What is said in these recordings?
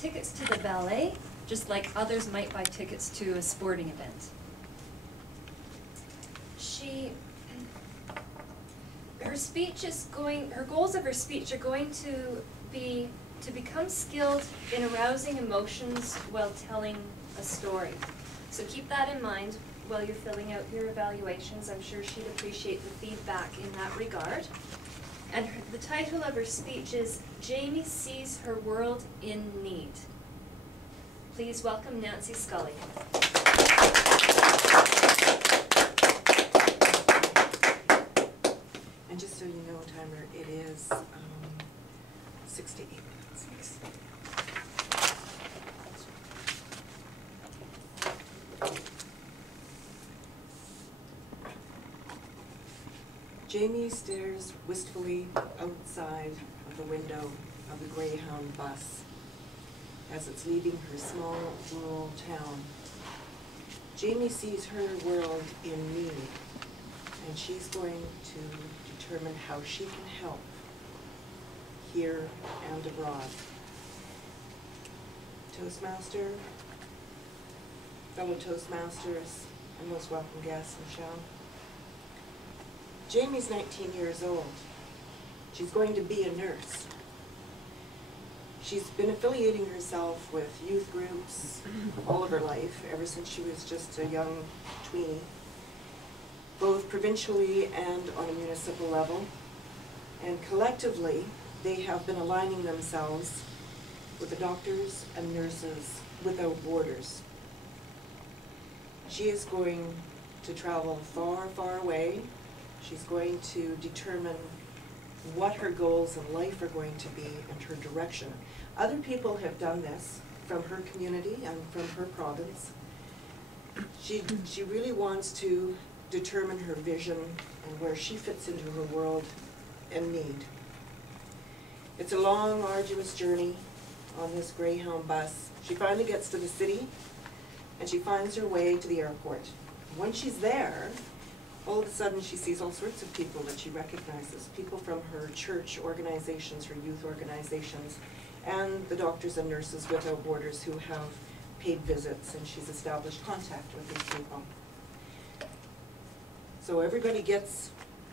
tickets to the ballet, just like others might buy tickets to a sporting event. Her goals of her speech are going to be to become skilled in arousing emotions while telling a story. So keep that in mind while you're filling out your evaluations. I'm sure she'd appreciate the feedback in that regard. And the title of her speech is Jamie Sees Her World in Need. Please welcome Nancy Scully. And just so you know, timer, it is 6 to 8 minutes. Jamie stares wistfully outside of the window of the Greyhound bus as it's leaving her small rural town. Jamie sees her world in need, and she's going to determine how she can help here and abroad. Toastmaster, fellow Toastmasters, and most welcome guests, Michelle. Jamie's 19 years old. She's going to be a nurse. She's been affiliating herself with youth groups all of her life, ever since she was just a young tweenie, both provincially and on a municipal level. And collectively, they have been aligning themselves with the Doctors and Nurses Without Borders. She is going to travel far, far away. She's going to determine what her goals in life are going to be and her direction. Other people have done this from her community and from her province. She really wants to determine her vision and where she fits into her world and need. It's a long, arduous journey on this Greyhound bus. She finally gets to the city and she finds her way to the airport. When she's there, all of a sudden she sees all sorts of people that she recognizes, people from her church organizations, her youth organizations, and the Doctors and Nurses Without Borders who have paid visits, and she's established contact with these people. So everybody gets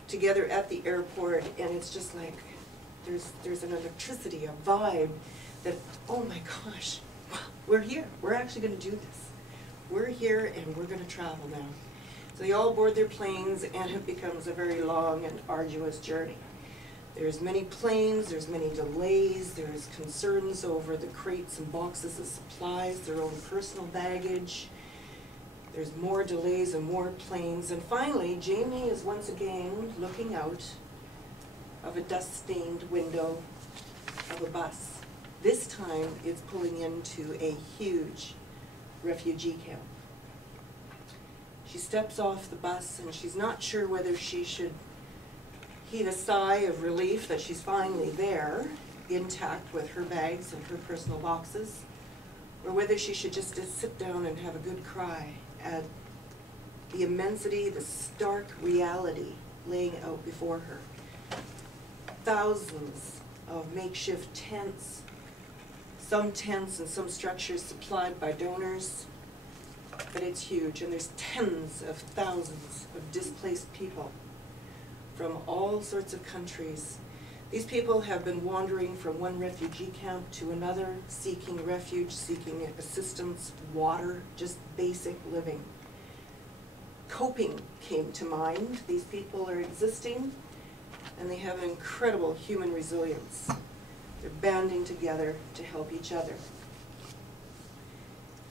together at the airport, and it's just like there's an electricity, a vibe that, oh my gosh, we're here. We're actually going to do this. We're here and we're going to travel now. So they all board their planes, and it becomes a very long and arduous journey. There's many planes, there's many delays, there's concerns over the crates and boxes of supplies, their own personal baggage. There's more delays and more planes, and finally Jamie is once again looking out of a dust-stained window of a bus. This time it's pulling into a huge refugee camp. She steps off the bus and she's not sure whether she should heave a sigh of relief that she's finally there, intact with her bags and her personal boxes, or whether she should just sit down and have a good cry at the immensity, the stark reality laying out before her. Thousands of makeshift tents, some tents and some structures supplied by donors, but it's huge, and there's tens of thousands of displaced people from all sorts of countries. These people have been wandering from one refugee camp to another, seeking refuge, seeking assistance, water, just basic living. Coping came to mind. These people are existing, and they have an incredible human resilience. They're banding together to help each other.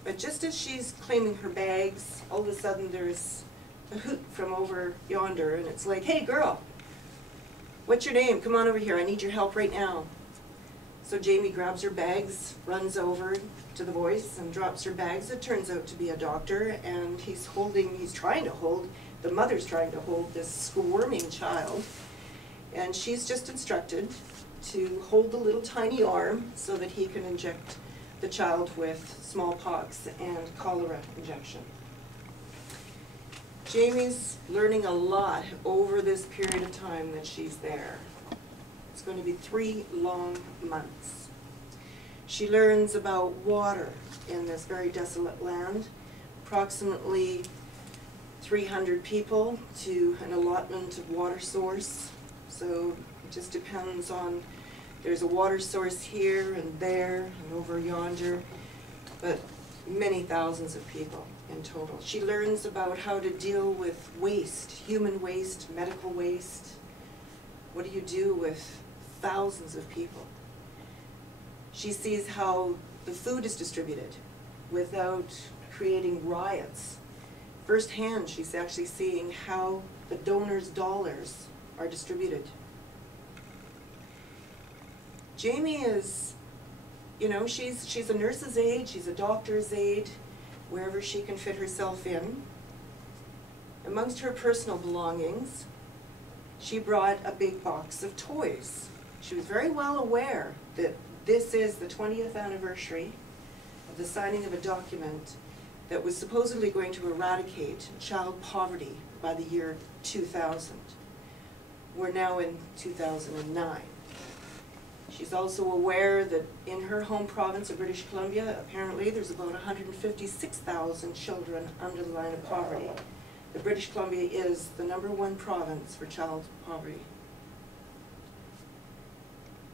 But just as she's claiming her bags, all of a sudden there's a hoot from over yonder, and it's like, hey girl, what's your name? Come on over here, I need your help right now. So Jamie grabs her bags, runs over to the voice and drops her bags. It turns out to be a doctor, and the mother's trying to hold this squirming child, and she's just instructed to hold the little tiny arm so that he can inject the child with smallpox and cholera injection. Jamie's learning a lot over this period of time that she's there. It's going to be 3 long months. She learns about water in this very desolate land, approximately 300 people to an allotment of water source. So it just depends on, there's a water source here and there and over yonder, but many thousands of people in total. She learns about how to deal with waste, human waste, medical waste. What do you do with thousands of people? She sees how the food is distributed without creating riots. Firsthand, she's actually seeing how the donors' dollars are distributed. Jamie is, you know, she's a nurse's aide, she's a doctor's aide, wherever she can fit herself in. Amongst her personal belongings, she brought a big box of toys. She was very well aware that this is the 20th anniversary of the signing of a document that was supposedly going to eradicate child poverty by the year 2000. We're now in 2009. She's also aware that in her home province of British Columbia, apparently there's about 156,000 children under the line of poverty. That British Columbia is the #1 province for child poverty.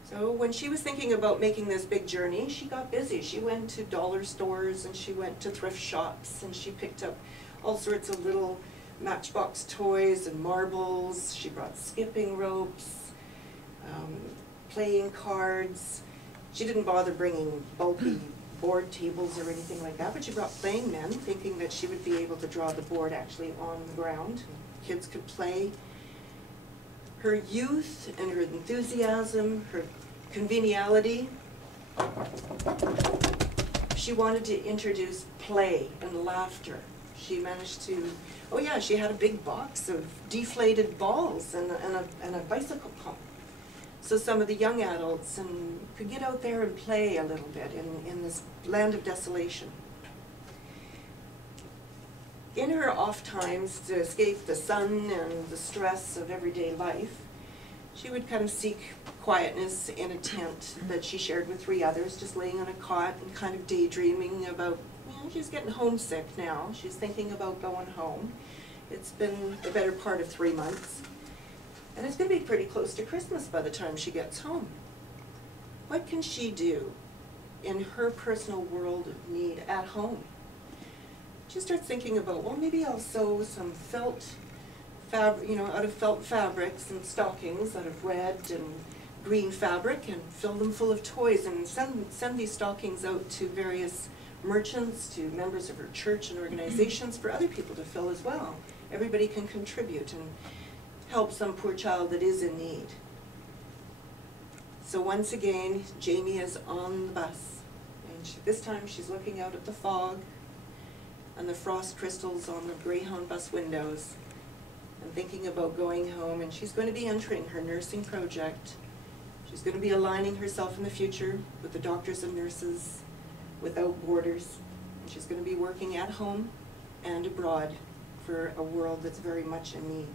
So when she was thinking about making this big journey, she got busy. She went to dollar stores and she went to thrift shops and she picked up all sorts of little Matchbox toys and marbles. She brought skipping ropes, playing cards. She didn't bother bringing bulky board tables or anything like that, but she brought playing men, thinking that she would be able to draw the board actually on the ground. Kids could play. Her youth and her enthusiasm, her conviviality, she wanted to introduce play and laughter. She managed to, oh yeah, she had a big box of deflated balls and a bicycle pump. So some of the young adults could get out there and play a little bit in this land of desolation. In her off times, to escape the sun and the stress of everyday life, she would kind of seek quietness in a tent that she shared with 3 others, just laying on a cot and kind of daydreaming about, you know, she's getting homesick now. She's thinking about going home. It's been the better part of 3 months. And it's going to be pretty close to Christmas by the time she gets home. What can she do in her personal world of need at home? She starts thinking about, well, maybe I'll sew some felt fabric, you know, out of felt fabrics and stockings out of red and green fabric and fill them full of toys and send these stockings out to various merchants, to members of her church and organizations for other people to fill as well. Everybody can contribute and help some poor child that is in need. So once again, Jamie is on the bus. And this time she's looking out at the fog and the frost crystals on the Greyhound bus windows and thinking about going home. And she's going to be entering her nursing project. She's going to be aligning herself in the future with the doctors and nurses without borders. And she's going to be working at home and abroad for a world that's very much in need.